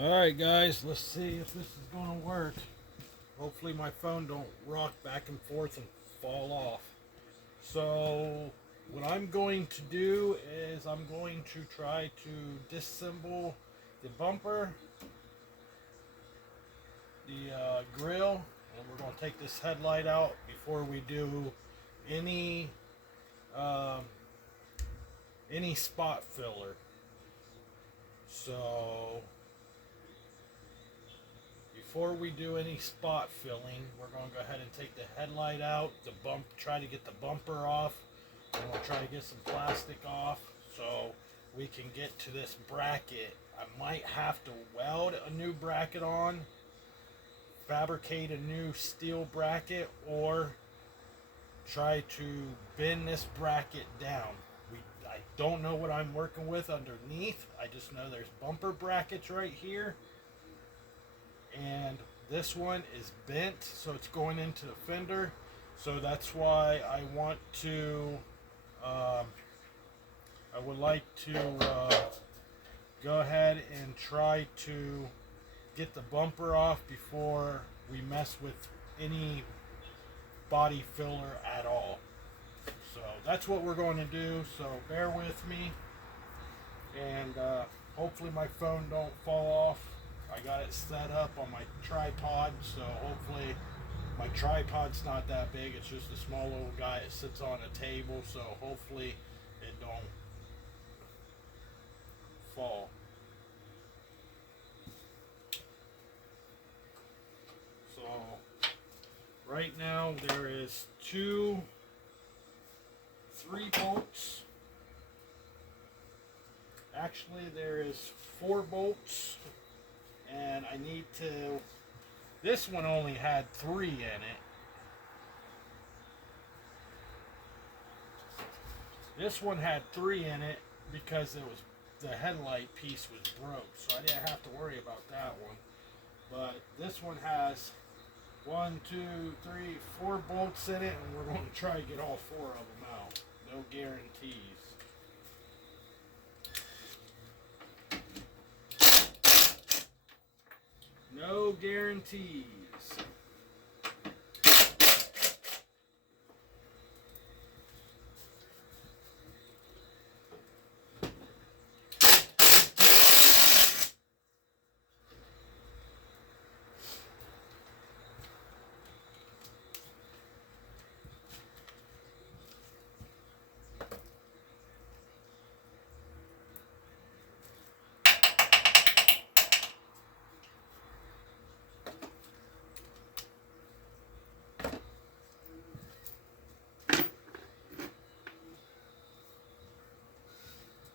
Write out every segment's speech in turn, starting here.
Alright guys, let's see if this is gonna work. Hopefully my phone don't rock back and forth and fall off. So what I'm going to do is I'm going to try to disassemble the bumper, the grill, and we're going to take this headlight out before we do any um, any spot filler. So before we do any spot filling, we're going to go ahead and take the headlight out, try to get the bumper off, and we'll try to get some plastic off so we can get to this bracket. I might have to weld a new bracket on, fabricate a new steel bracket, or try to bend this bracket down. I don't know what I'm working with underneath. I just know there's bumper brackets right here, and this one is bent, so it's going into the fender. So that's why I want to I would like to go ahead and try to get the bumper off before we mess with any body filler at all. So that's what we're going to do, so bear with me, and hopefully my phone don't fall off. I got it set up on my tripod, so hopefully my tripod's not that big. It's just a small little guy that sits on a table, so hopefully it don't fall. So right now there is 3 bolts. Actually there is 4 bolts, and I need to, this one only had 3 in it. This one had 3 in it because the headlight piece was broke, so I didn't have to worry about that one. But this one has 1, 2, 3, 4 bolts in it, and we're going to try to get all 4 of them out. No guarantees. No guarantees.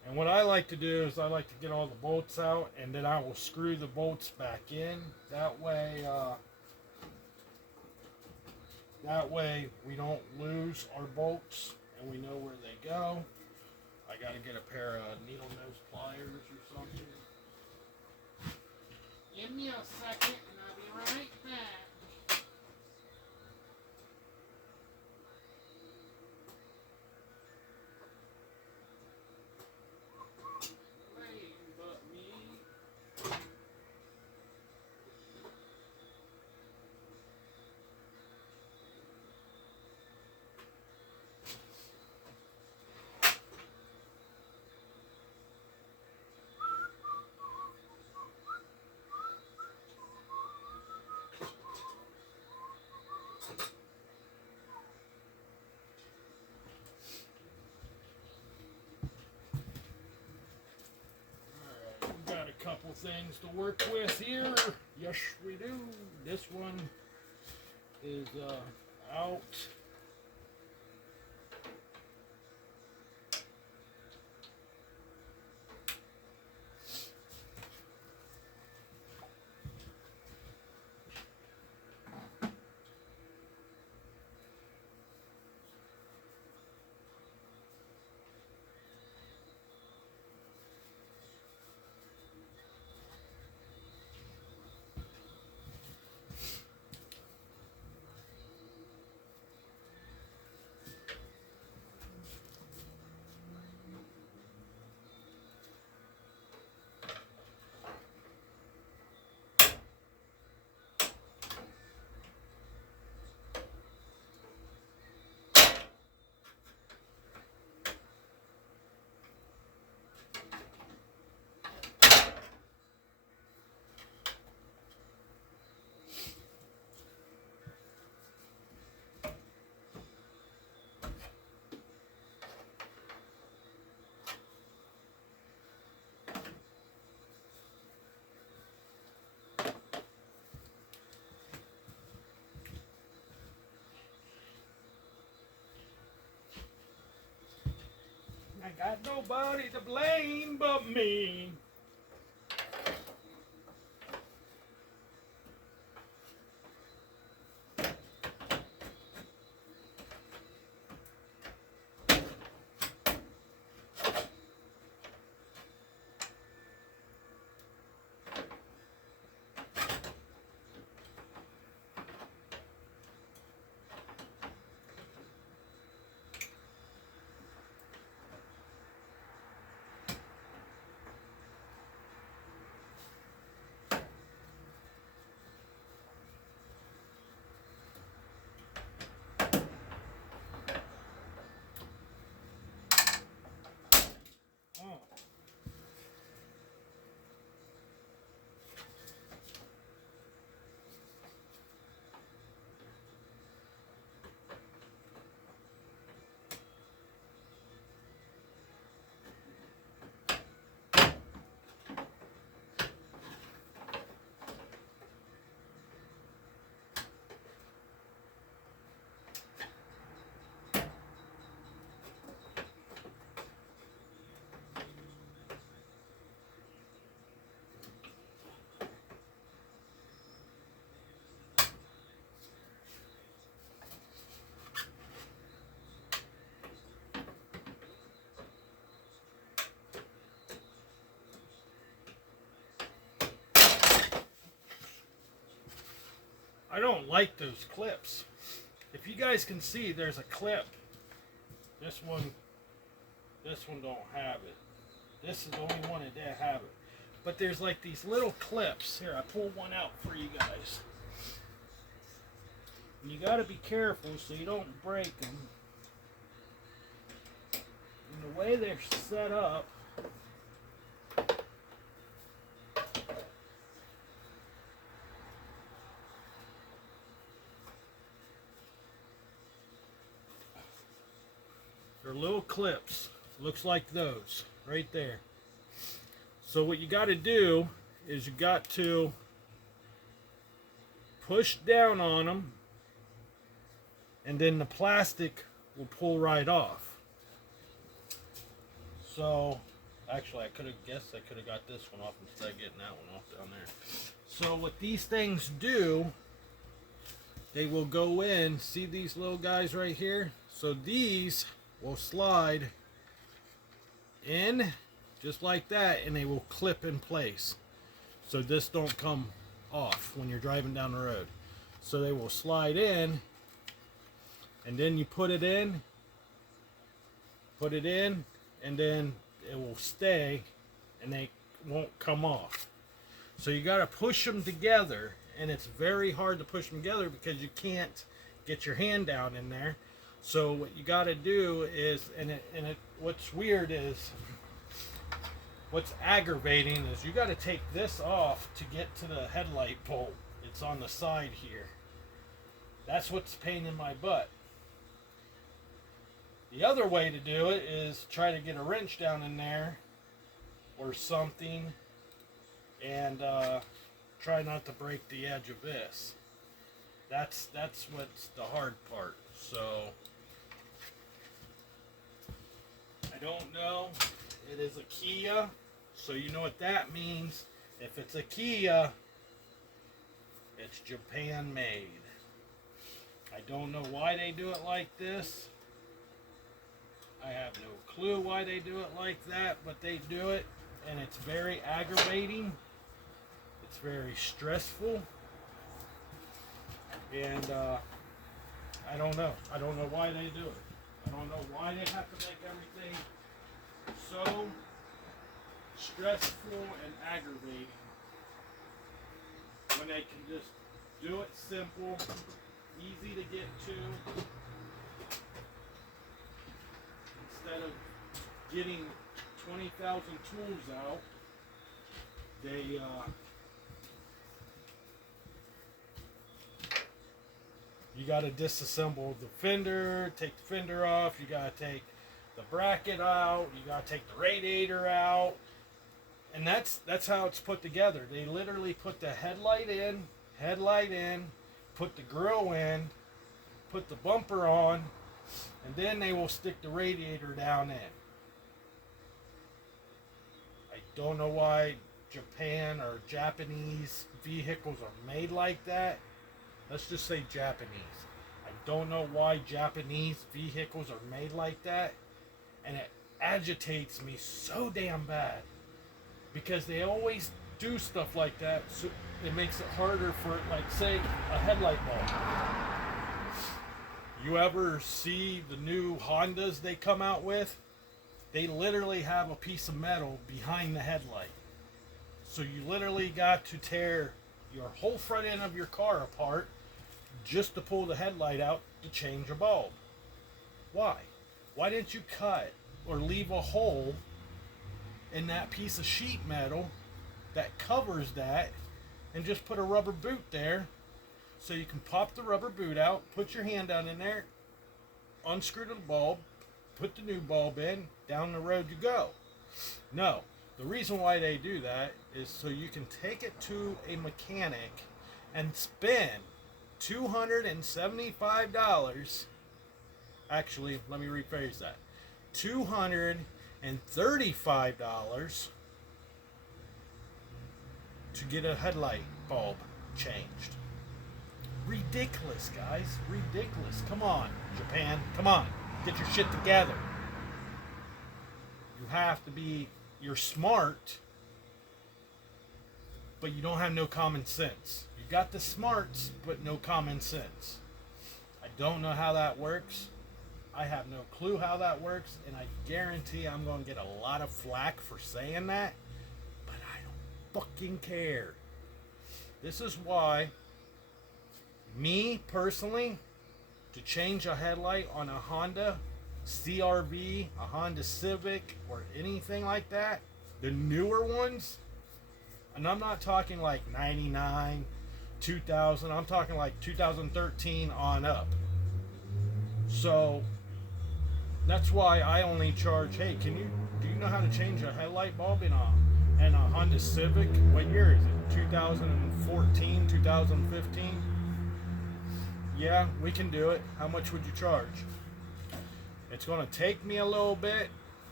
And what I like to do is I like to get all the bolts out, and then I will screw the bolts back in. That way we don't lose our bolts and we know where they go. I got to get a pair of needle nose pliers or something. Give me a second and I'll be right back. Couple things to work with here. Yes, we do. This one is out. Got nobody to blame but me. I don't like those clips. If you guys can see, there's a clip. This one don't have it. This is the only one that didn't have it. But there's like these little clips. Here, I pulled one out for you guys. And you got to be careful so you don't break them. And the way they're set up, they're little clips. Looks like those right there. So what you got to do is you got to push down on them, and then the plastic will pull right off. So actually, I could have got this one off instead of getting that one off down there. So what these things do, they will go in. See these little guys right here? So these will slide in just like that, and they will clip in place. So this don't come off when you're driving down the road. So they will slide in, and then you put it in, and then it will stay, and they won't come off. So you got to push them together, and it's very hard to push them together because you can't get your hand down in there. So what you got to do is, what's weird is, what's aggravating is you got to take this off to get to the headlight bolt. It's on the side here. That's what's a pain in my butt. The other way to do it is try to get a wrench down in there or something, and try not to break the edge of this. That's what's the hard part. So I don't know. It is a Kia, so you know what that means. If it's a Kia, it's Japan made. I don't know why they do it like this. I have no clue why they do it like that, but they do it, and it's very aggravating. It's very stressful, and I don't know. I don't know why they do it. I don't know why they have to make everything so stressful and aggravating when they can just do it simple, easy to get to, instead of getting 20,000 tools out. They you got to disassemble the fender, take the fender off, you got to take the bracket out, you got to take the radiator out, and that's how it's put together. They literally put the headlight in, put the grill in, put the bumper on, and then they will stick the radiator down in. don't know why Japan or Japanese vehicles are made like that. Let's just say Japanese. I don't know why Japanese vehicles are made like that. And it agitates me so damn bad. Because they always do stuff like that. So it makes it harder for, like, say, a headlight bulb. You ever see the new Hondas they come out with? They literally have a piece of metal behind the headlight. So you literally got to tear your whole front end of your car apart just to pull the headlight out to change a bulb. Why? Why didn't you cut or leave a hole in that piece of sheet metal that covers that and just put a rubber boot there so you can pop the rubber boot out, put your hand down in there, unscrew the bulb, put the new bulb in, down the road you go. No, the reason why they do that is so you can take it to a mechanic and spend $275. Actually, let me rephrase that. $235 to get a headlight bulb changed. Ridiculous, guys. Ridiculous. Come on, Japan. Come on. Get your shit together. You have to be, you're smart, but you don't have no common sense. You got the smarts, but no common sense. I don't know how that works. I have no clue how that works, and I guarantee I'm going to get a lot of flack for saying that, but I don't fucking care. This is why, me personally, to change a headlight on a Honda CRV, a Honda Civic, or anything like that, the newer ones, and I'm not talking like 99, 2000, I'm talking like 2013 on up. So that's why I only charge, hey, do you know how to change a headlight bulb in a Honda Civic? What year is it? 2014, 2015? Yeah, we can do it. How much would you charge? It's going to take me a little bit,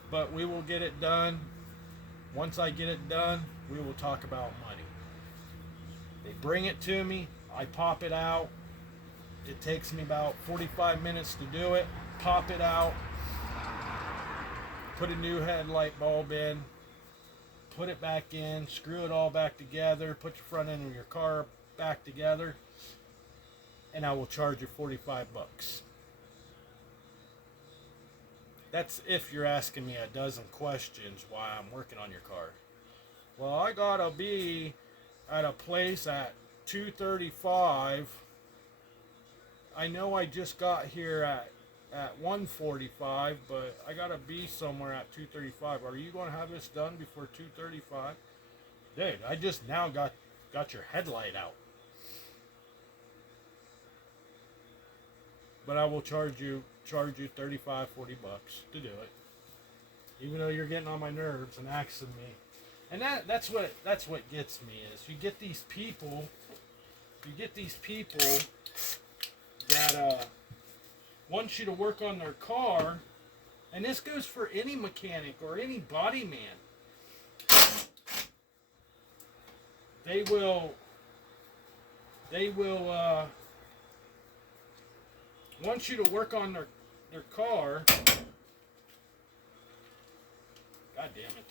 but we will get it done. Once I get it done, we will talk about money. They bring it to me. I pop it out. It takes me about 45 minutes to do it. Pop it out. Put a new headlight bulb in. Put it back in. Screw it all back together. Put your front end of your car back together. And I will charge you 45 bucks. That's if you're asking me a dozen questions why I'm working on your car. Well, I gotta be at a place at 2:35. I know I just got here at 1:45, but I gotta be somewhere at 2:35. Are you gonna have this done before 2:35? Dude, I just now got your headlight out. But I will charge you 35, 40 bucks to do it. Even though you're getting on my nerves and asking me. And that's what gets me is you get these people that want you to work on their car, and this goes for any mechanic or any body man. They will want you to work on their car. God damn it.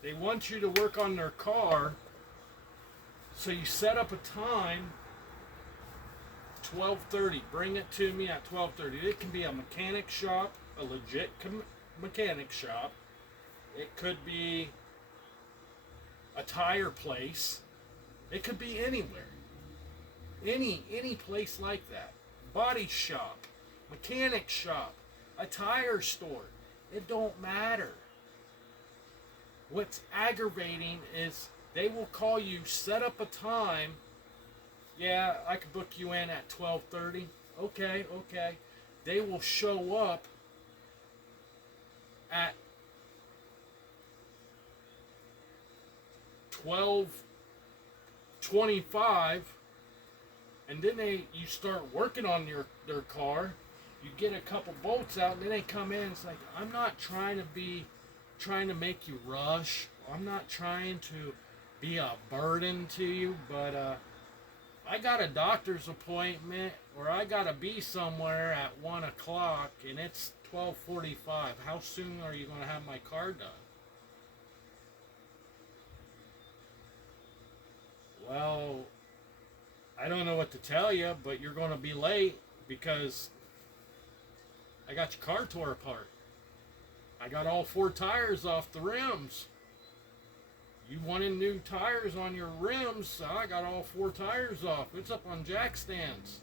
They want you to work on their car, so you set up a time, 12:30. Bring it to me at 12:30. It can be a mechanic shop, a legit mechanic shop. It could be a tire place. It could be anywhere. Any place like that. Body shop, mechanic shop, a tire store. It don't matter. What's aggravating is they will call you, set up a time. Yeah, I could book you in at 12:30. Okay. They will show up at 12:25, and then you start working on their car, You get a couple bolts out, and then they come in. It's like, I'm not trying to make you rush. I'm not trying to be a burden to you, but I got a doctor's appointment, or I gotta be somewhere at 1 o'clock, and it's 12:45. How soon are you gonna have my car done? Well, I don't know what to tell you, but you're gonna be late because I got your car tore apart. I got all 4 tires off the rims. You wanted new tires on your rims, so I got all 4 tires off. It's up on jack stands.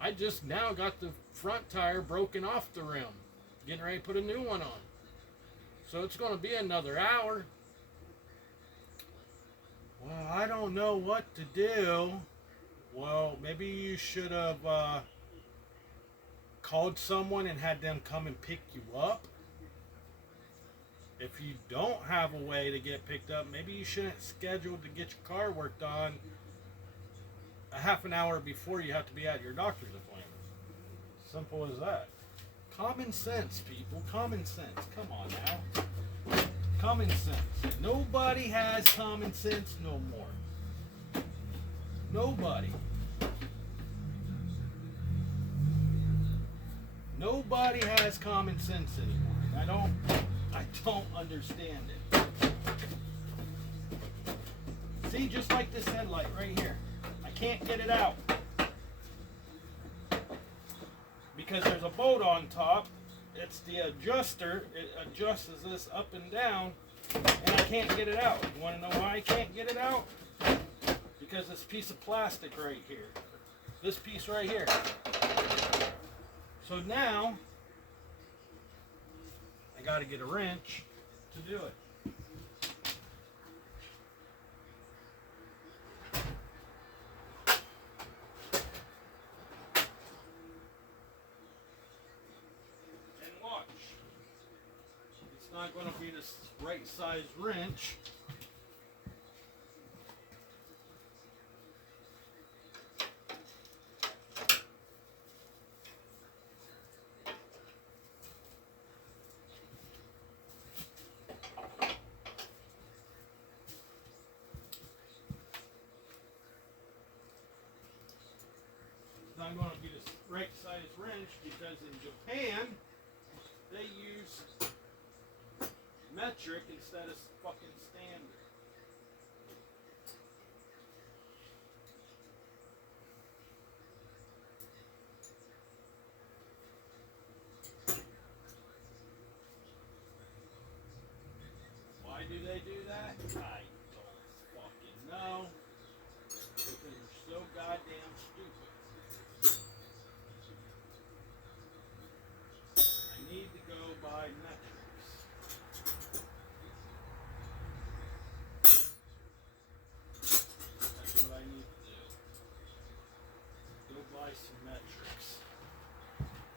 I just now got the front tire broken off the rim. Getting ready to put a new one on. So it's going to be another hour. Well, I don't know what to do. Well, maybe you should have called someone and had them come and pick you up. If you don't have a way to get picked up, maybe you shouldn't schedule to get your car worked on a half an hour before you have to be at your doctor's appointment. Simple as that. Common sense, people. Common sense. Come on now. Common sense. Nobody has common sense no more. Nobody. Nobody has common sense anymore. I don't understand it. See, just like this headlight right here. I can't get it out. Because there's a bolt on top. It's the adjuster. It adjusts this up and down. And I can't get it out. You want to know why I can't get it out? Because this piece of plastic right here. This piece right here. So now, I got to get a wrench to do it. And watch. It's not going to be this right size wrench. Not going to be this right size wrench because in Japan they use metric instead of fucking standard. Why do they do that? I don't fucking know. Because they're so goddamn stupid. Need to go by metrics. That's what I need to do. Go buy some metrics.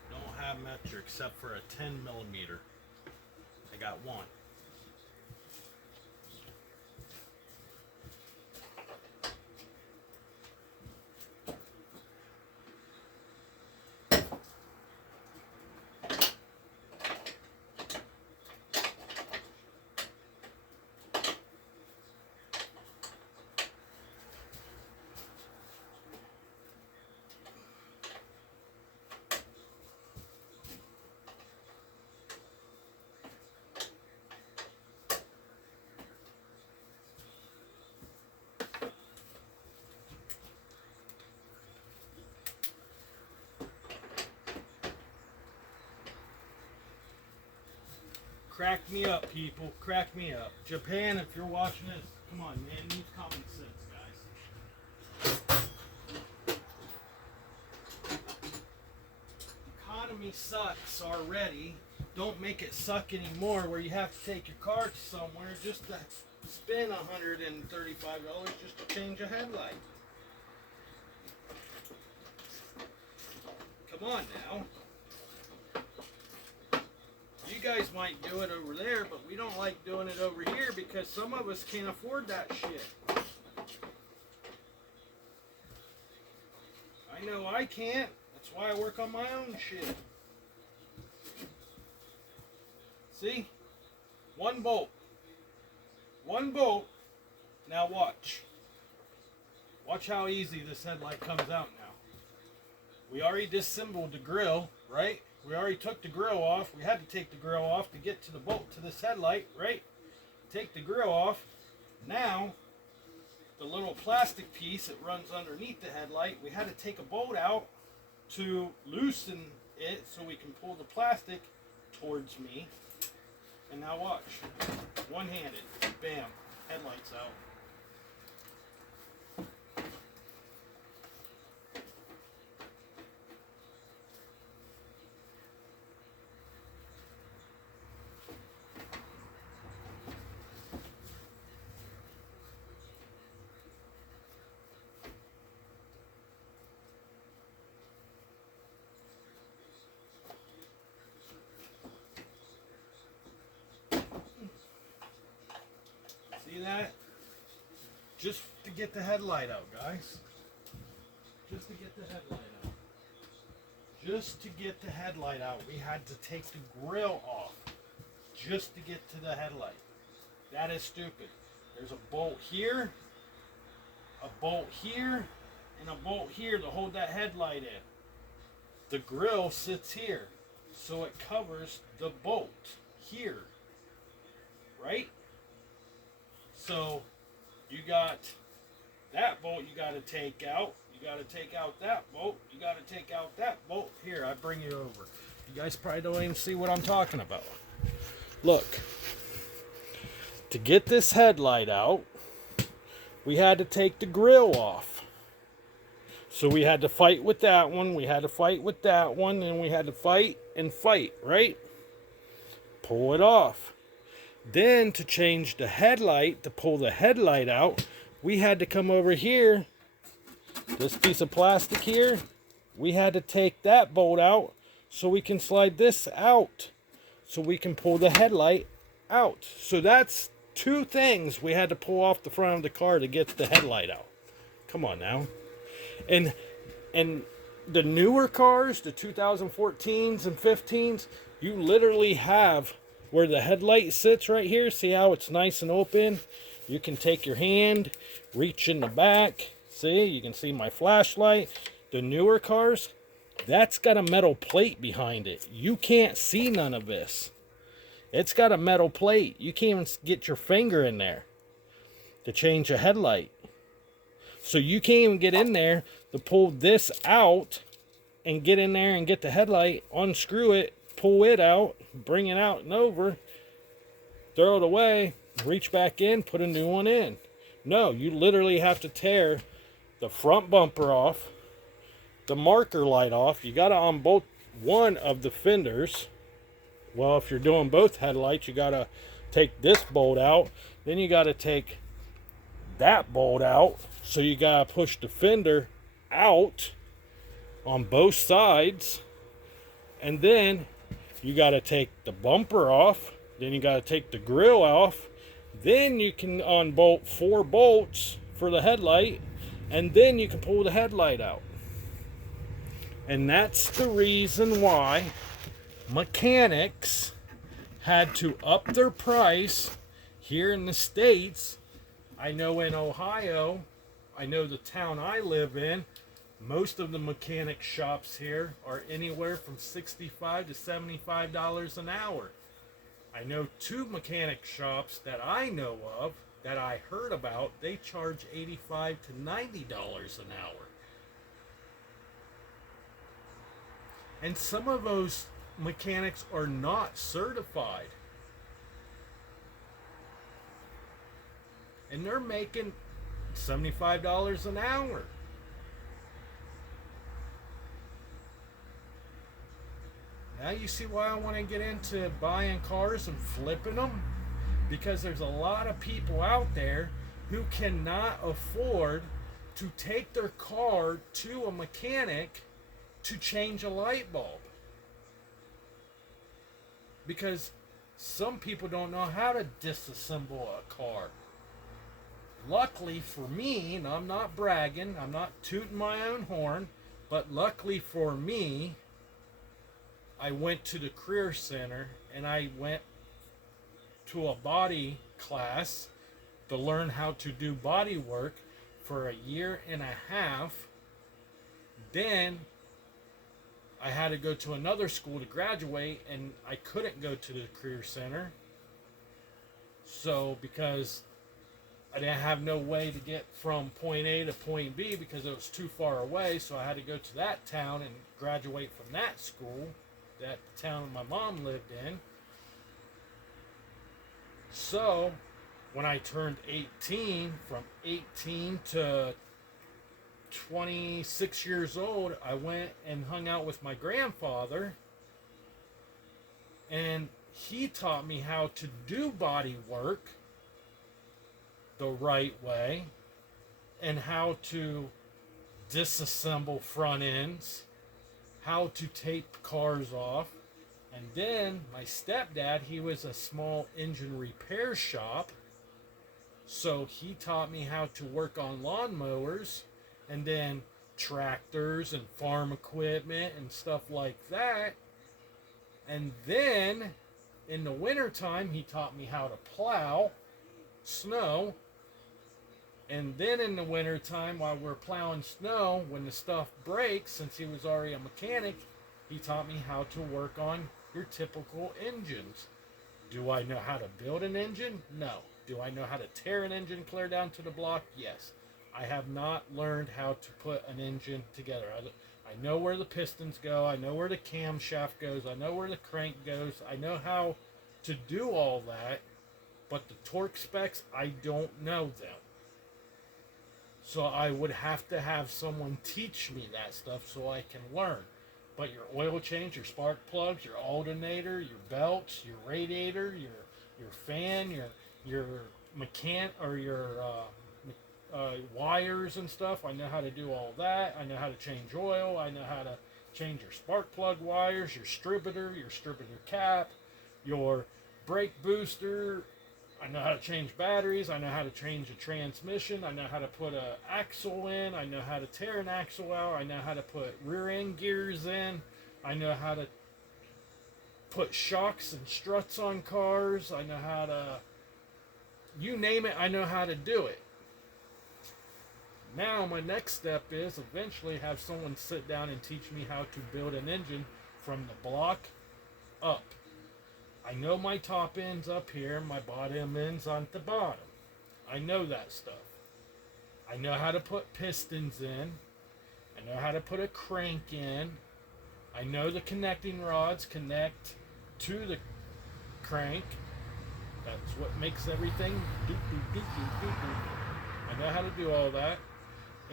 Don't have metric except for a 10 millimeter. I got one. Crack me up, people. Crack me up. Japan, if you're watching this, come on, man. Use common sense, guys. Economy sucks already. Don't make it suck anymore where you have to take your car to somewhere just to spend $135 just to change a headlight. Come on now. You guys might do it over there, but we don't like doing it over here because some of us can't afford that shit. I know I can't. That's why I work on my own shit. See? One bolt. One bolt. Now watch. Watch how easy this headlight comes out now. We already disassembled the grill, right? We already took the grill off. We had to take the grill off to get to the bolt to this headlight, right? Take the grill off. Now, the little plastic piece that runs underneath the headlight, we had to take a bolt out to loosen it so we can pull the plastic towards me. And now watch. One-handed. Bam. Headlights out. See that? Just to get the headlight out, guys. Just to get the headlight out. Just to get the headlight out, we had to take the grill off just to get to the headlight. That is stupid. There's a bolt here, and a bolt here to hold that headlight in. The grill sits here, so it covers the bolt here, right? So you got that bolt you got to take out. You got to take out that bolt. You got to take out that bolt. Here, I bring you over. You guys probably don't even see what I'm talking about. Look. To get this headlight out, we had to take the grill off. So we had to fight with that one. We had to fight with that one. And we had to fight and fight, right? Pull it off. Then to change the headlight, to pull the headlight out, we had to come over here. This piece of plastic here, we had to take that bolt out so we can slide this out. So we can pull the headlight out. So that's two things we had to pull off the front of the car to get the headlight out. Come on now. And the newer cars, the 2014s and 15s, you literally have where the headlight sits right here. See how it's nice and open? You can take your hand, reach in the back. See, you can see my flashlight. The newer cars, that's got a metal plate behind it. You can't see none of this. It's got a metal plate. You can't even get your finger in there to change a headlight. So you can't even get in there to pull this out and get in there and get the headlight, unscrew it, pull it out, bring it out and over, throw it away, reach back in, put a new one in. No, you literally have to tear the front bumper off, the marker light off. You got to unbolt one of the fenders. Well, if you're doing both headlights, you got to take this bolt out. Then you got to take that bolt out. So you got to push the fender out on both sides. And then you got to take the bumper off. Then you got to take the grill off. Then you can unbolt 4 bolts for the headlight. And then you can pull the headlight out. And that's the reason why mechanics had to up their price here in the States. I know in Ohio, I know the town I live in, most of the mechanic shops here are anywhere from $65 to $75 an hour. I know 2 mechanic shops that I know of, that I heard about, they charge $85 to $90 an hour. And some of those mechanics are not certified. And they're making $75 an hour. Now you see why I want to get into buying cars and flipping them? Because there's a lot of people out there who cannot afford to take their car to a mechanic to change a light bulb. Because some people don't know how to disassemble a car. Luckily for me, and I'm not bragging, I'm not tooting my own horn, but luckily for me, I went to the career center and I went to a body class to learn how to do body work for a year and a half. Then I had to go to another school to graduate, and I couldn't go to the career center. So because I didn't have no way to get from point A to point B because it was too far away, so I had to go to that town and graduate from that school, that town my mom lived in. So when I turned 18, from 18 to 26 years old, I went and hung out with my grandfather, and he taught me how to do body work the right way and how to disassemble front ends, how to tape cars off. And then my stepdad, he was a small engine repair shop, so he taught me how to work on lawnmowers and then tractors and farm equipment and stuff like that. And then in the wintertime, he taught me how to plow snow. And then in the wintertime, while we're plowing snow, when the stuff breaks, since he was already a mechanic, he taught me how to work on your typical engines. Do I know how to build an engine? No. Do I know how to tear an engine clear down to the block? Yes. I have not learned how to put an engine together. I know where the pistons go. I know where the camshaft goes. I know where the crank goes. I know how to do all that. But the torque specs, I don't know them. So I would have to have someone teach me that stuff so I can learn. But your oil change, your spark plugs, your alternator, your belts, your radiator, your fan, your wires and stuff, I know how to do all that. I know how to change oil. I know how to change your spark plug wires, your distributor cap, your brake booster. I know how to change batteries. I know how to change a transmission. I know how to put an axle in. I know how to tear an axle out. I know how to put rear end gears in. I know how to put shocks and struts on cars. I know how to, you name it, I know how to do it. Now my next step is eventually have someone sit down and teach me how to build an engine from the block up. I know my top end's up here, my bottom end's on the bottom. I know that stuff. I know how to put pistons in. I know how to put a crank in. I know the connecting rods connect to the crank. That's what makes everything do. I know how to do all that.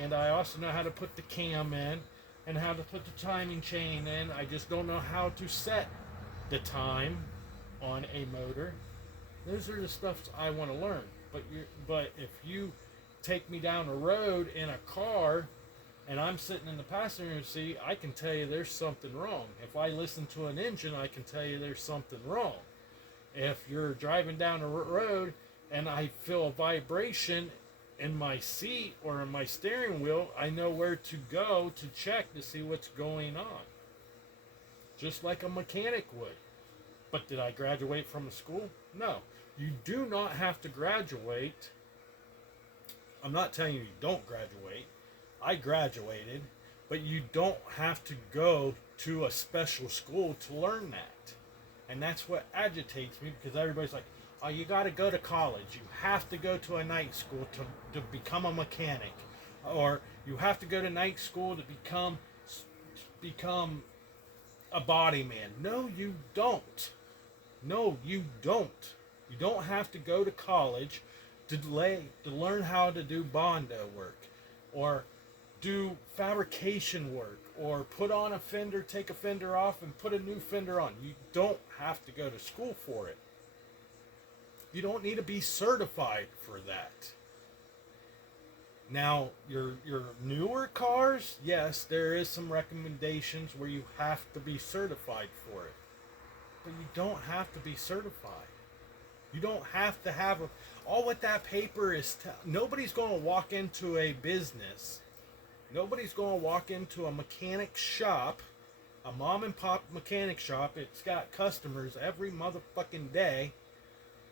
And I also know how to put the cam in and how to put the timing chain in. I just don't know how to set the time on a motor. Those are the stuff I want to learn. But if you take me down a road in a car and I'm sitting in the passenger seat, I can tell you there's something wrong. If I listen to an engine, I can tell you there's something wrong. If you're driving down a road and I feel a vibration in my seat or in my steering wheel, I know where to go to check to see what's going on. Just like a mechanic would. But did I graduate from a school? No. You do not have to graduate. I'm not telling you don't graduate. I graduated, but you don't have to go to a special school to learn that. And that's what agitates me, because everybody's like, oh, you got to go to college. You have to go to a night school to become a mechanic. Or you have to go to night school to become a body man. No, you don't. No, you don't. You don't have to go to college to learn how to do Bondo work or do fabrication work or put on a fender, take a fender off and put a new fender on. You don't have to go to school for it. You don't need to be certified for that. Now, your newer cars, yes, there is some recommendations where you have to be certified for it. But you don't have to be certified. You don't have to have all what that paper is. Nobody's going to walk into a business. Nobody's going to walk into a mechanic shop, a mom and pop mechanic shop. It's got customers every motherfucking day.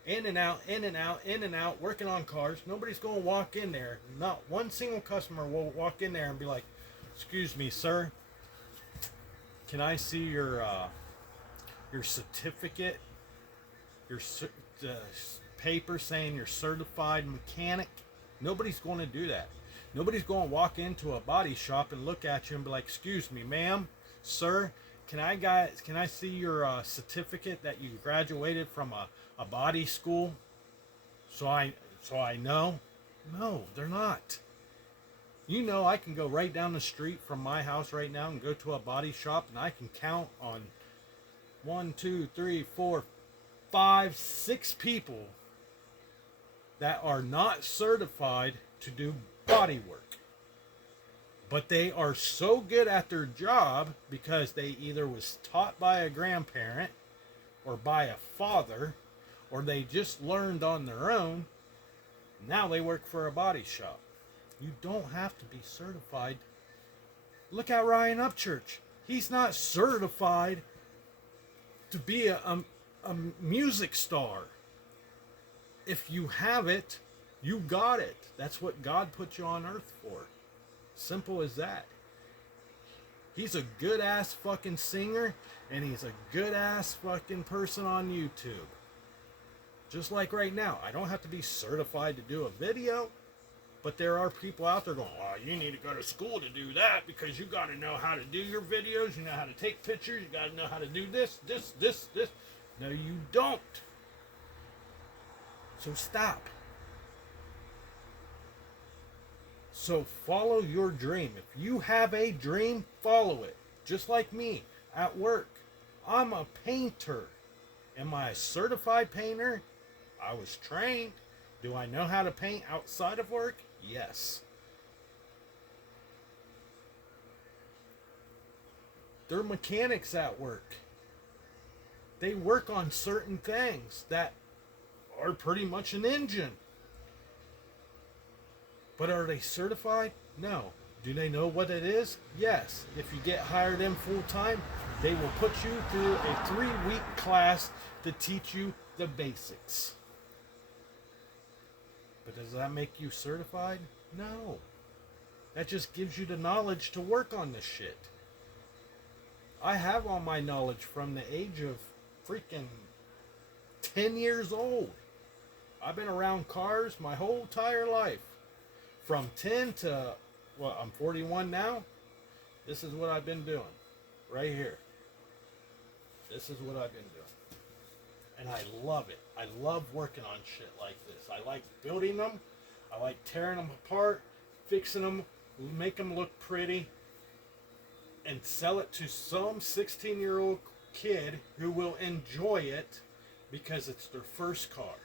in and out, in and out, in and out, working on cars. Nobody's going to walk in there. Not one single customer will walk in there and be like, "Excuse me, sir. Can I see your certificate, uh, paper saying you're certified mechanic?" Nobody's going to do that. Nobody's going to walk into a body shop and look at you and be like, "Excuse me, ma'am, sir, can I see your certificate that you graduated from a body school? So I know." No, they're not. You know, I can go right down the street from my house right now and go to a body shop, and I can count on 1, 2, 3, 4, 5, 6 people that are not certified to do body work. But they are so good at their job because they either was taught by a grandparent or by a father, or they just learned on their own. Now they work for a body shop. You don't have to be certified. Look at Ryan Upchurch. He's not certified to be a music star. If you have it, you got it. That's what God put you on earth for. Simple as that. He's a good ass fucking singer, and he's a good ass fucking person on YouTube. Just like right now, I don't have to be certified to do a video, but there are people out there going, "Oh, you need to go to school to do that because you got to know how to do your videos, you know how to take pictures, you got to know how to do this. No, you don't. So stop. So follow your dream. If you have a dream, follow it. Just like me at work. I'm a painter. Am I a certified painter? I was trained. Do I know how to paint outside of work? Yes. They're mechanics at work. They work on certain things that are pretty much an engine. But are they certified? No. Do they know what it is? Yes. If you get hired in full time, they will put you through a 3-week class to teach you the basics. But does that make you certified? No. That just gives you the knowledge to work on this shit. I have all my knowledge from the age of freaking 10 years old. I've been around cars my whole entire life. From 10 to, well, I'm 41 now. This is what I've been doing. Right here. This is what I've been doing. And I love it. I love working on shit like this. I like building them. I like tearing them apart, fixing them, make them look pretty, and sell it to some 16-year-old kid who will enjoy it because it's their first car.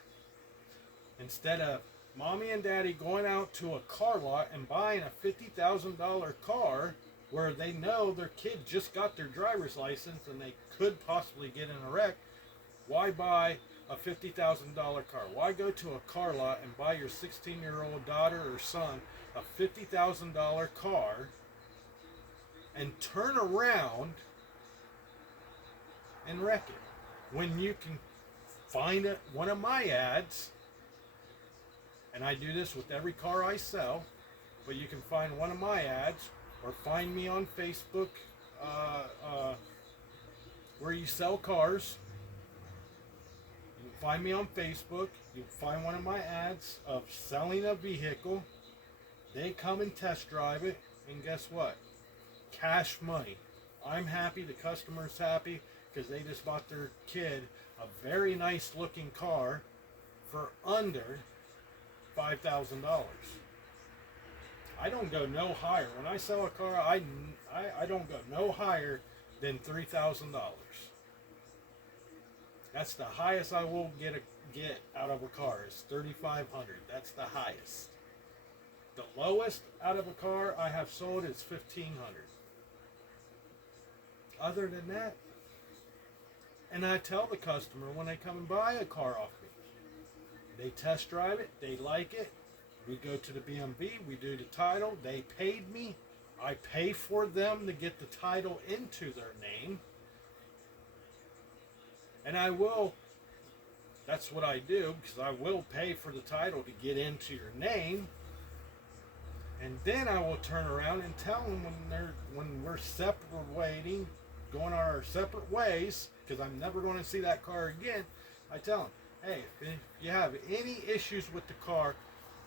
Instead of mommy and daddy going out to a car lot and buying a $50,000 car where they know their kid just got their driver's license and they could possibly get in a wreck, why buy a $50,000 car? Why go to a car lot and buy your 16-year-old daughter or son a $50,000 car and turn around and wreck it when you can find one of my ads? And I do this with every car I sell, but you can find one of my ads or find me on Facebook where you sell cars. You can find me on Facebook. You can find one of my ads of selling a vehicle. They come and test drive it, and guess what? Cash money. I'm happy, the customer's happy, because they just bought their kid a very nice looking car for under $5,000. I don't go no higher. When I sell a car, I don't go no higher than $3,000. That's the highest I will get out of a car is $3,500. That's the highest. The lowest out of a car I have sold is $1,500. Other than that, and I tell the customer when they come and buy a car off me, they test drive it, they like it, we go to the BMV, we do the title, they paid me, I pay for them to get the title into their name, and I will That's what I do, because I will pay for the title to get into your name, and then I will turn around and tell them when we're separating, going our separate ways, because I'm never going to see that car again. I tell them, hey, if you have any issues with the car,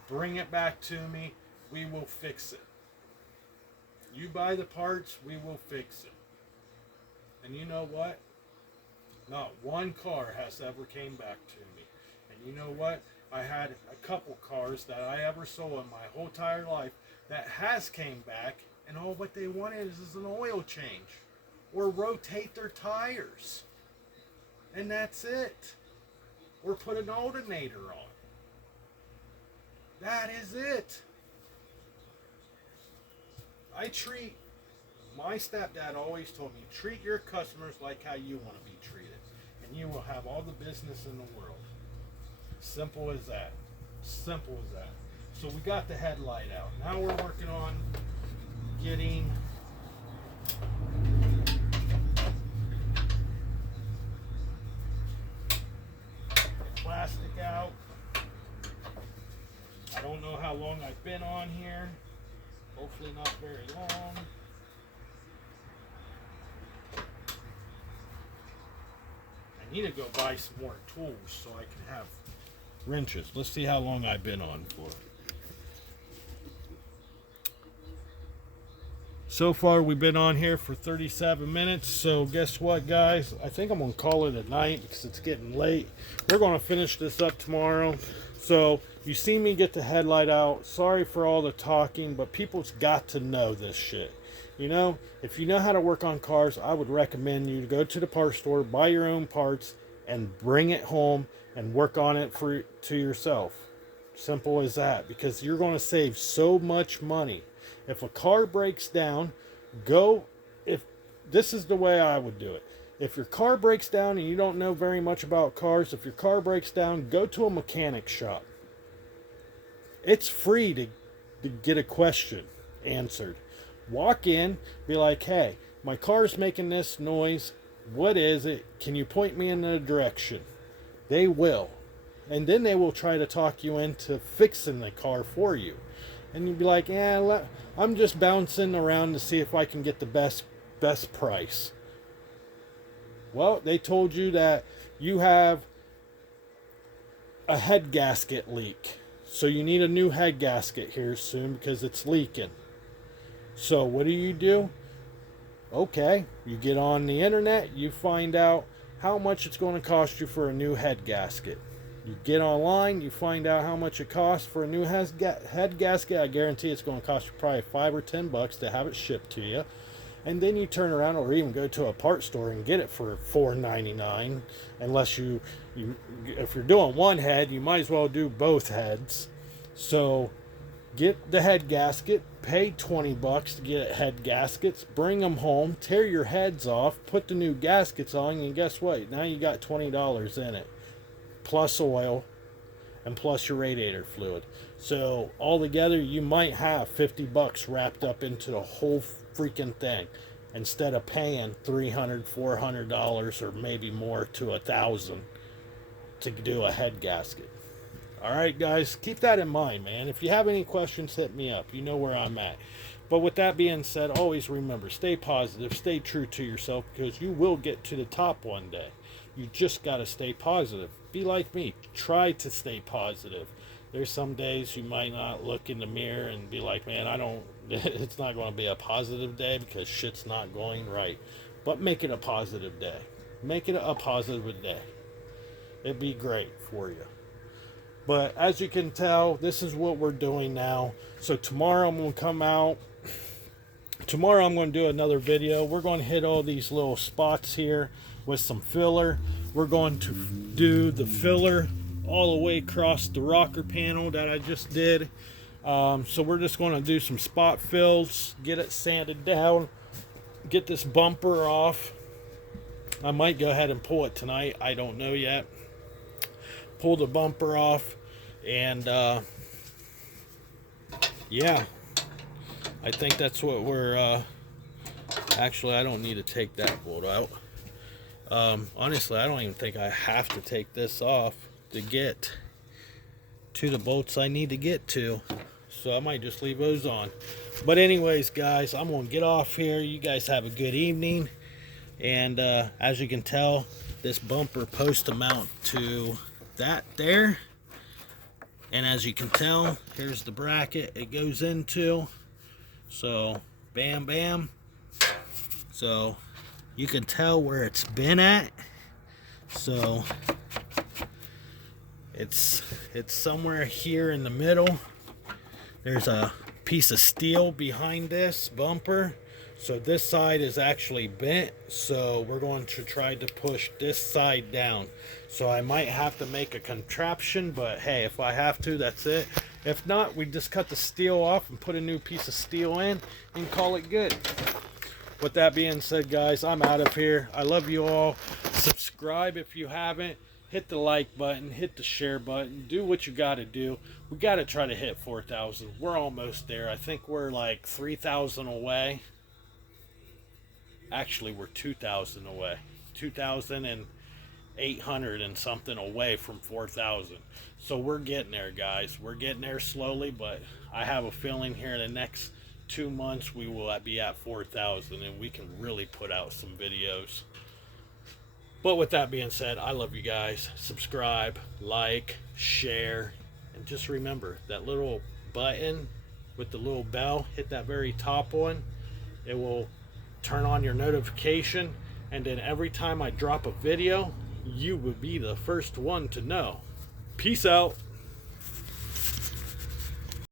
bring it back to me. We will fix it. You buy the parts, we will fix it. And you know what? Not one car has ever came back to me. And you know what? I had a couple cars that I ever sold in my whole entire life that has came back, and all what they wanted is an oil change or rotate their tires. And that's it. Or put an alternator on. That is it. My stepdad always told me, treat your customers like how you want to be treated, and you will have all the business in the world. Simple as that. Simple as that. So we got the headlight out. Now we're working on getting the plastic out. I don't know how long I've been on here. Hopefully not very long. I need to go buy some more tools so I can have wrenches. Let's see how long I've been on for. So far we've been on here for 37 minutes. So guess what, guys? I think I'm going to call it a night because it's getting late. We're going to finish this up tomorrow. So you see me get the headlight out. Sorry for all the talking, but people's got to know this shit. You know, if you know how to work on cars, I would recommend you to go to the parts store, buy your own parts, and bring it home and work on it to yourself. Simple as that, because you're going to save so much money. If a car breaks down, this is the way I would do it. If your car breaks down and you don't know very much about cars, if your car breaks down, go to a mechanic shop. It's free to get a question answered. Walk in, be like, hey, my car's making this noise. What is it? Can you point me in a direction? They will. And then they will try to talk you into fixing the car for you. And you'd be like, yeah, I'm just bouncing around to see if I can get the best price. Well, they told you that you have a head gasket leak. So you need a new head gasket here soon because it's leaking. So what do? Okay, you get on the internet, you find out how much it's going to cost you for a new head gasket. You get online, you find out how much it costs for a new head gasket. I guarantee it's going to cost you probably $5 or $10 to have it shipped to you. And then you turn around or even go to a parts store and get it for $4.99. Unless if you're doing one head, you might as well do both heads. So get the head gasket, pay $20 to get head gaskets, bring them home, tear your heads off, put the new gaskets on, and guess what? Now you got $20 in it, plus oil, and plus your radiator fluid. So altogether, you might have $50 wrapped up into the whole freaking thing, instead of paying $300, $400, or maybe more to $1,000 to do a head gasket. Alright guys, keep that in mind, man. If you have any questions, hit me up. You know where I'm at. But with that being said, always remember, stay positive, stay true to yourself, because you will get to the top one day. You just got to stay positive. Be like me. Try to stay positive. There's some days you might not look in the mirror and be like, man, it's not going to be a positive day because shit's not going right. But make it a positive day. Make it a positive day. It'd be great for you. But as you can tell, this is what we're doing now. So tomorrow I'm going to come out. Tomorrow I'm going to do another video. We're going to hit all these little spots here with some filler. We're going to do the filler all the way across the rocker panel that I just did. So we're just going to do some spot fills, get it sanded down, get this bumper off. I might go ahead and pull it tonight. I don't know yet. Pull the bumper off, and yeah, I think that's what we're actually, I don't need to take that bolt out. Honestly, I don't even think I have to take this off to get to the bolts I need to get to. So I might just leave those on. But anyways, guys, I'm going to get off here. You guys have a good evening. And as you can tell, this bumper post to mount to that there. And as you can tell, here's the bracket it goes into. So, bam, bam. So, you can tell where it's been at. So, it's somewhere here in the middle. There's a piece of steel behind this bumper. So this side is actually bent, so we're going to try to push this side down. So I might have to make a contraption, but hey, if I have to, that's it. If not, we just cut the steel off and put a new piece of steel in and call it good. With that being said, guys, I'm out of here. I love you all. Subscribe if you haven't. Hit the like button, hit the share button, do what you got to do. We got to try to hit 4,000. We're almost there. I think we're like 3,000 away. Actually, we're 2,000 away. 2,800 and something away from 4,000. So we're getting there, guys. We're getting there slowly, but I have a feeling here in the next 2 months we will be at 4,000 and we can really put out some videos. But with that being said, I love you guys. Subscribe, like, share, and just remember that little button with the little bell, hit that very top one. It will turn on your notification, and then every time I drop a video, you will be the first one to know. Peace out.